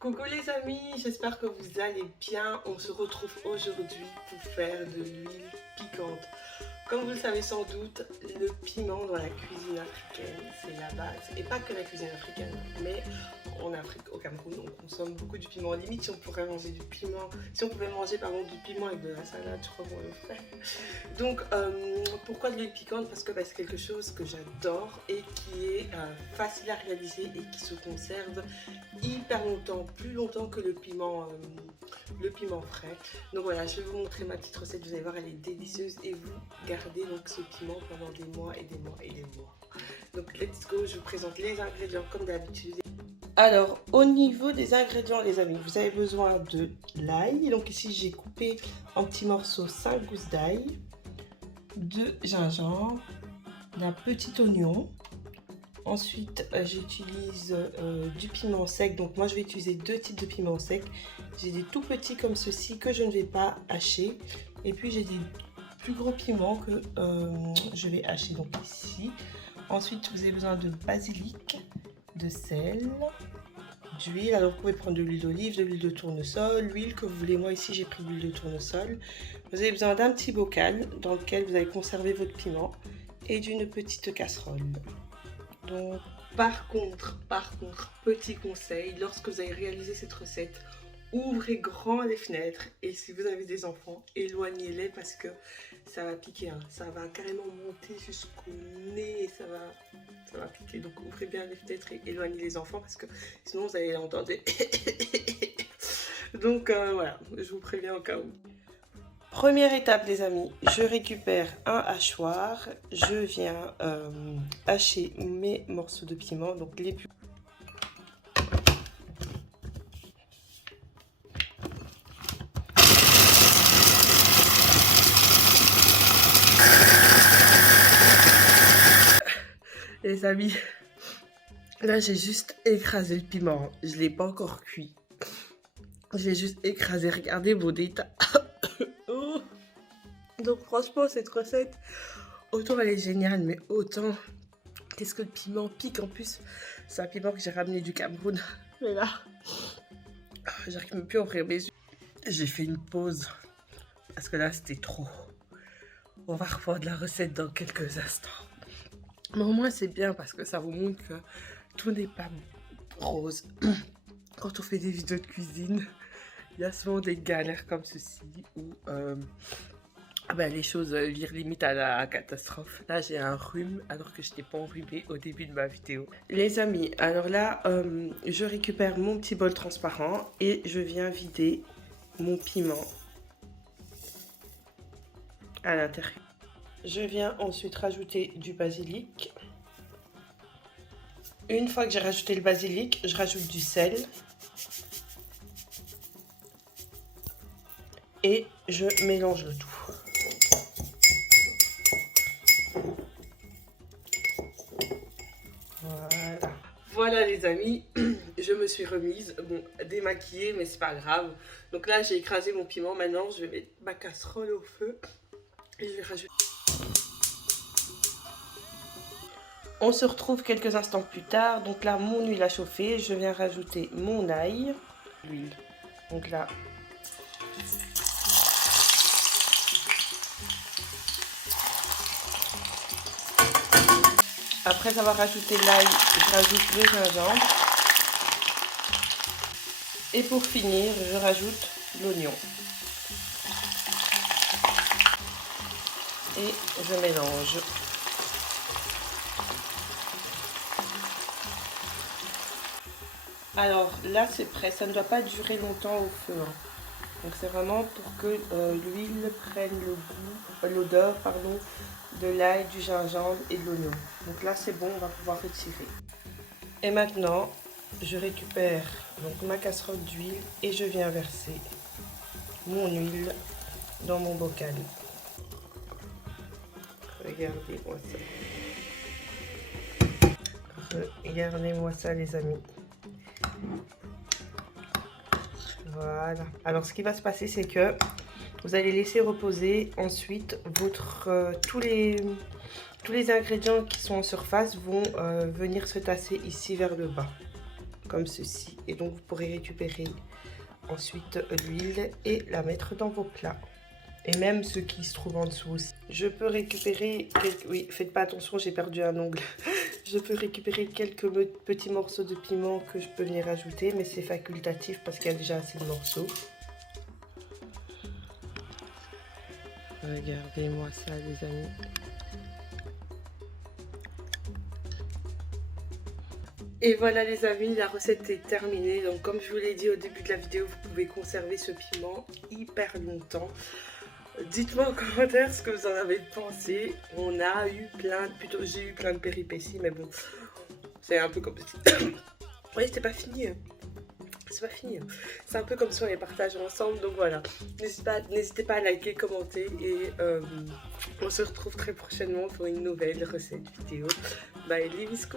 Coucou les amis, j'espère que vous allez bien. On se retrouve aujourd'hui pour faire de l'huile piquante. Comme vous le savez sans doute, le piment dans la cuisine africaine, c'est la base. Et pas que la cuisine africaine, mais en Afrique, au Cameroun, on consomme beaucoup du piment. Limite, si on pourrait manger du piment, si on pouvait manger du piment avec de la salade, je crois qu'on le ferait. Donc, pourquoi de l'huile piquante? Parce que c'est quelque chose que j'adore et qui est facile à réaliser et qui se conserve hyper longtemps, plus longtemps que le piment frais. Donc voilà, je vais vous montrer ma petite recette, vous allez voir, elle est délicieuse et vous gardez donc ce piment pendant des mois et des mois et des mois. Donc let's go, je vous présente les ingrédients comme d'habitude. Alors, au niveau des ingrédients, les amis, vous avez besoin de l'ail. Donc ici, j'ai coupé en petits morceaux 5 gousses d'ail, de gingembre, d'un petit oignon. Ensuite, j'utilise du piment sec. Donc moi, je vais utiliser deux types de piment sec. J'ai des tout petits comme ceci que je ne vais pas hacher. Et puis, j'ai des plus gros piments que je vais hacher. Donc ici. Ensuite, vous avez besoin de basilic, de sel, d'huile. Alors, vous pouvez prendre de l'huile d'olive, de l'huile de tournesol, l'huile que vous voulez. Moi, ici, j'ai pris de l'huile de tournesol. Vous avez besoin d'un petit bocal dans lequel vous allez conserver votre piment et d'une petite casserole. Donc, par contre, petit conseil, lorsque vous allez réaliser cette recette, ouvrez grand les fenêtres et si vous avez des enfants, éloignez-les parce que ça va piquer, hein. Ça va carrément monter jusqu'au nez et ça va piquer. Donc, ouvrez bien les fenêtres et éloignez les enfants parce que sinon vous allez l'entendre. Donc, voilà, je vous préviens au cas où. Première étape les amis, je récupère un hachoir, je viens hacher mes morceaux de piment, donc les plus... Les amis, là j'ai juste écrasé le piment, je ne l'ai pas encore cuit. J'ai juste écrasé, regardez mon état. Oh. Donc franchement cette recette, autant elle est géniale, mais autant qu'est-ce que le piment pique en plus. C'est un piment que j'ai ramené du Cameroun. Mais là, j'arrive même plus à ouvrir mes yeux. J'ai fait une pause parce que là c'était trop. On va reprendre la recette dans quelques instants. Mais au moins c'est bien parce que ça vous montre que tout n'est pas rose. Quand on fait des vidéos de cuisine, il y a souvent des galères comme ceci où les choses virent limite à la catastrophe. Là, j'ai un rhume alors que je n'étais pas enrhumée au début de ma vidéo. Les amis, alors là, je récupère mon petit bol transparent et je viens vider mon piment à l'intérieur. Je viens ensuite rajouter du basilic. Une fois que j'ai rajouté le basilic, je rajoute du sel. Et je mélange le tout. Voilà les amis, je me suis remise, bon, démaquillée, mais c'est pas grave. Donc là, j'ai écrasé mon piment. Maintenant, je vais mettre ma casserole au feu et je vais rajouter. On se retrouve quelques instants plus tard. Donc là, mon huile a chauffé. Je viens rajouter mon ail, l'huile. Donc là, après avoir rajouté l'ail, je rajoute le gingembre. Et pour finir, je rajoute l'oignon. Et je mélange. Alors là, c'est prêt. Ça ne doit pas durer longtemps au feu, hein. Donc c'est vraiment pour que l'huile prenne le goût, l'odeur, pardon, de l'ail, du gingembre et de l'oignon. Donc là c'est bon, on va pouvoir retirer. Et maintenant, je récupère donc ma casserole d'huile et je viens verser mon huile dans mon bocal. Regardez-moi ça. Regardez-moi ça les amis. Voilà. Alors ce qui va se passer, c'est que vous allez laisser reposer. Ensuite, tous les ingrédients qui sont en surface vont venir se tasser ici vers le bas. comme ceci. Et donc vous pourrez récupérer ensuite l'huile et la mettre dans vos plats. Et même ceux qui se trouvent en dessous aussi. Je peux récupérer quelques... Oui, faites pas attention, j'ai perdu un ongle. Je peux récupérer quelques petits morceaux de piment que je peux venir ajouter, mais c'est facultatif parce qu'il y a déjà assez de morceaux. Regardez-moi ça, les amis. Et voilà les amis, la recette est terminée. Donc comme je vous l'ai dit au début de la vidéo, vous pouvez conserver ce piment hyper longtemps. Dites-moi en commentaire ce que vous en avez pensé. On a eu j'ai eu plein de péripéties, mais bon, c'est un peu comme... Oui, c'était pas fini. C'est pas fini. C'est un peu comme si on les partage ensemble. Donc voilà, n'hésitez pas à liker, commenter et on se retrouve très prochainement pour une nouvelle recette vidéo. Bye les biscuits.